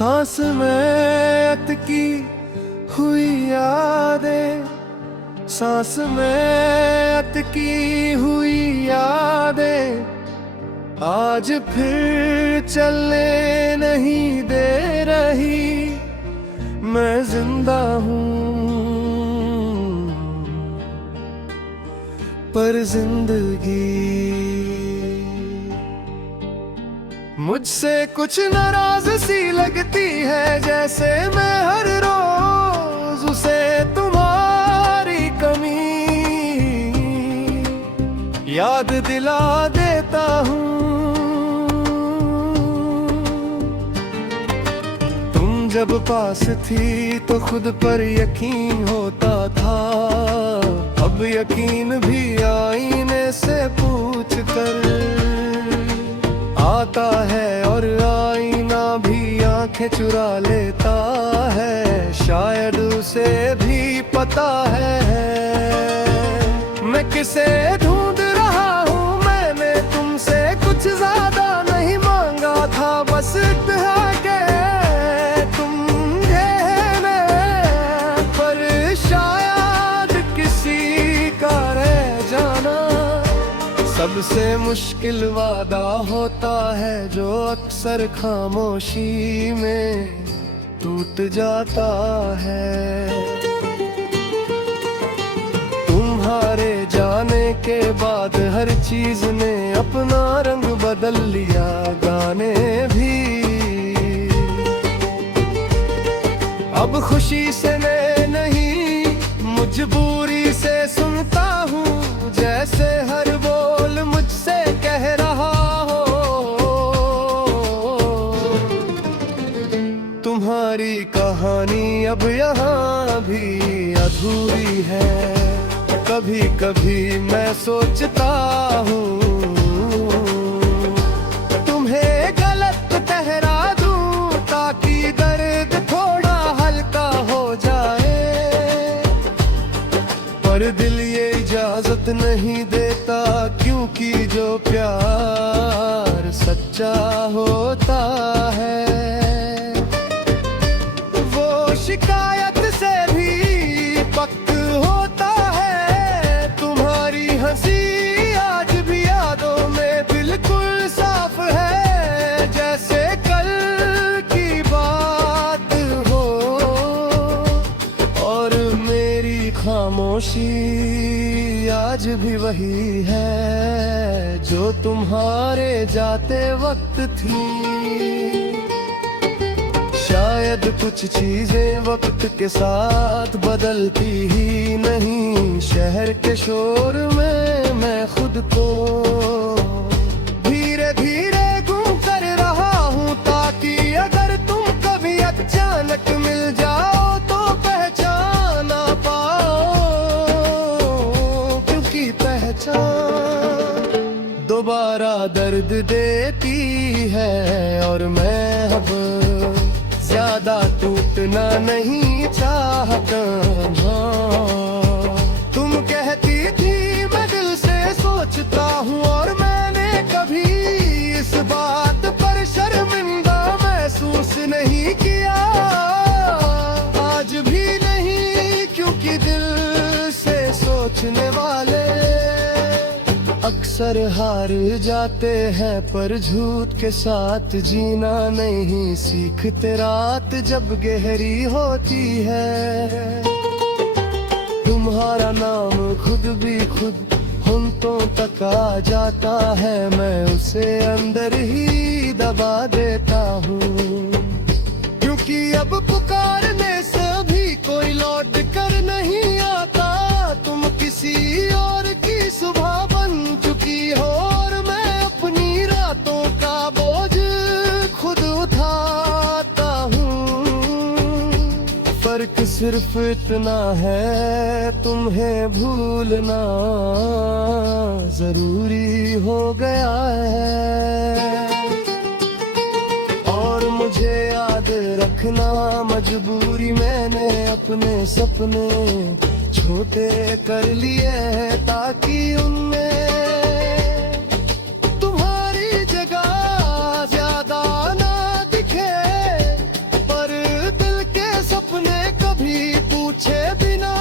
सांस में अटकी हुई यादें, सांस में अटकी हुई यादें आज फिर चलने नहीं दे रही। मैं जिंदा हूँ पर जिंदगी मुझसे कुछ नाराज सी लगती है, जैसे मैं हर रोज उसे तुम्हारी कमी याद दिला देता हूँ। तुम जब पास थी तो खुद पर यकीन होता था, अब यकीन भी आईने से पूछ कर आता है और आईना भी आंखें चुरा लेता है। शायद उसे भी पता है मैं किसे ढूंढ रहा हूँ। मैंने तुमसे कुछ ज्यादा नहीं मांगा था, बस इतना के तुम कहने, पर शायद किसी का रह जाना सबसे मुश्किल वादा होता है, जो अक्सर खामोशी में टूट जाता है। तुम्हारे जाने के बाद हर चीज ने अपना रंग बदल लिया, गाने भी अब खुशी से मैं नहीं मजबूरी से सुनता हूँ, जैसे हर बोल मुझसे कह रहा हो तुम्हारी कहानी अब यहाँ भी अधूरी है। कभी कभी मैं सोचता हूँ तुम्हें गलत ठहरा दूँ, ताकि दर्द थोड़ा हल्का हो जाए, पर दिल ये इजाजत नहीं देता, क्योंकि जो प्यार सच्चा होता है वो शिकायत से भी पक्का होता है। तुम्हारी हंसी आज भी यादों में बिल्कुल साफ है, जैसे कल की बात हो, और मेरी खामोशी आज भी वही है जो तुम्हारे जाते वक्त थी। शायद कुछ चीजें वक्त के साथ बदलती ही नहीं, शहर के शोर में मैं खुद को धीरे धीरे गुम कर रहा हूँ, ताकि अगर तुम कभी अचानक मिल जाओ तो पहचाना पाओ, क्योंकि पहचान दोबारा दर्द देती है। और मैं अब ज्यादा टूटना नहीं चाहता। तुम कहती थी मैं दिल से सोचता हूँ, और मैंने कभी इस बात पर शर्मिंदा महसूस नहीं किया, आज भी नहीं, क्योंकि दिल से सोचने वाले अक्सर हार जाते हैं, पर झूठ के साथ जीना नहीं सीखते। रात जब गहरी होती है, तुम्हारा नाम खुद भी खुद होंठों तक आ जाता है, मैं उसे अंदर ही दबा देता हूँ, क्योंकि अब पुकारने से भी कोई लौट कर नहीं आता। तुम किसी और की सुबह बन चुकी हो, और मैं अपनी रातों का बोझ खुद उठाता हूँ। फर्क सिर्फ इतना है, तुम्हें भूलना जरूरी हो गया है, और मुझे याद रखना मजबूरी। मैंने अपने सपने छोटे कर लिए हैं, ताकि उनमें तुम्हारी जगह ज्यादा ना दिखे। पूछे बिना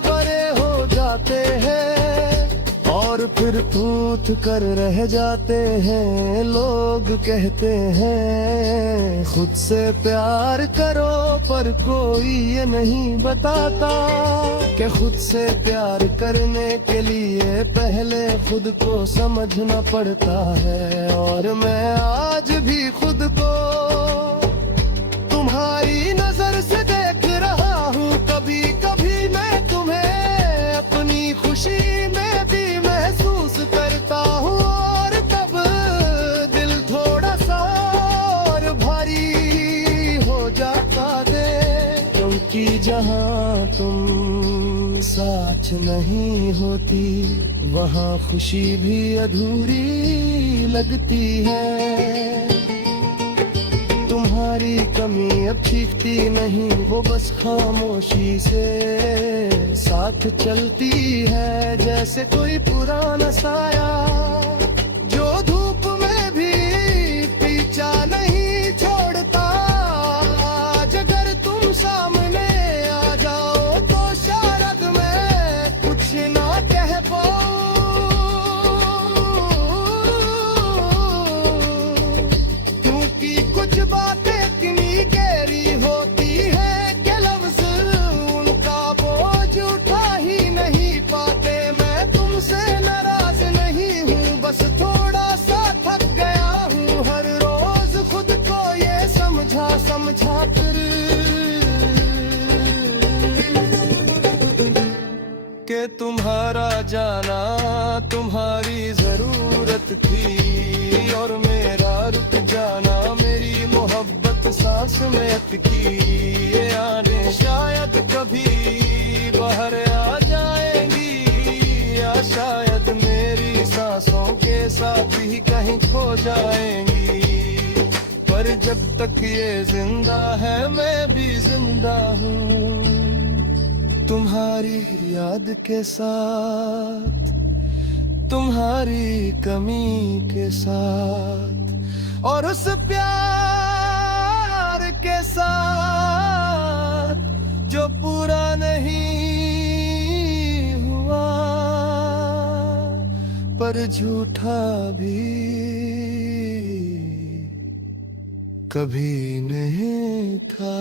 बड़े हो जाते हैं और फिर टूट कर रह जाते हैं। लोग कहते हैं खुद से प्यार करो, पर कोई ये नहीं बताता कि खुद से प्यार करने के लिए पहले खुद को समझना पड़ता है। और मैं आज भी खुद को तुम्हारी नजर से देख रहा हूँ। कभी कभी मैं तुम्हें अपनी खुशी में भी महसूस करता हूँ, और तब दिल थोड़ा सा और भारी हो जाता है। क्योंकि जहाँ तुम साथ नहीं होती, वहाँ खुशी भी अधूरी लगती है। तुम्हारी कमी अब दिखती नहीं, वो बस खामोशी से साथ चलती है। जैसे कोई पुराना साया जो धूप में भी पीछा नहीं छोड़ता। आज अगर तुम सामने आ जाओ तो शायद मैं कुछ ना कह पाऊं, क्योंकि कुछ बातें इतनी गहरी होती है कि लफ्ज उनका बोझ उठा ही नहीं पाते। मैं तुमसे नाराज नहीं हूँ, बस थोड़ा सा थक गया हूँ। हर रोज खुद को ये समझा कर कि तुम्हारा जाना तुम्हारी जरूरत थी, और मेरा रुक जाना मेरी मोहब्बत सांस में अटकी। ये आने शायद कभी बाहर आ जाएंगी, या शायद मेरी सांसों के साथ ही कहीं खो जाएंगी। पर जब तक ये जिंदा है मैं भी जिंदा हूँ, तुम्हारी याद के साथ, तुम्हारी कमी के साथ, और उस प्यार के साथ जो पूरा नहीं हुआ, पर झूठा भी कभी नहीं था।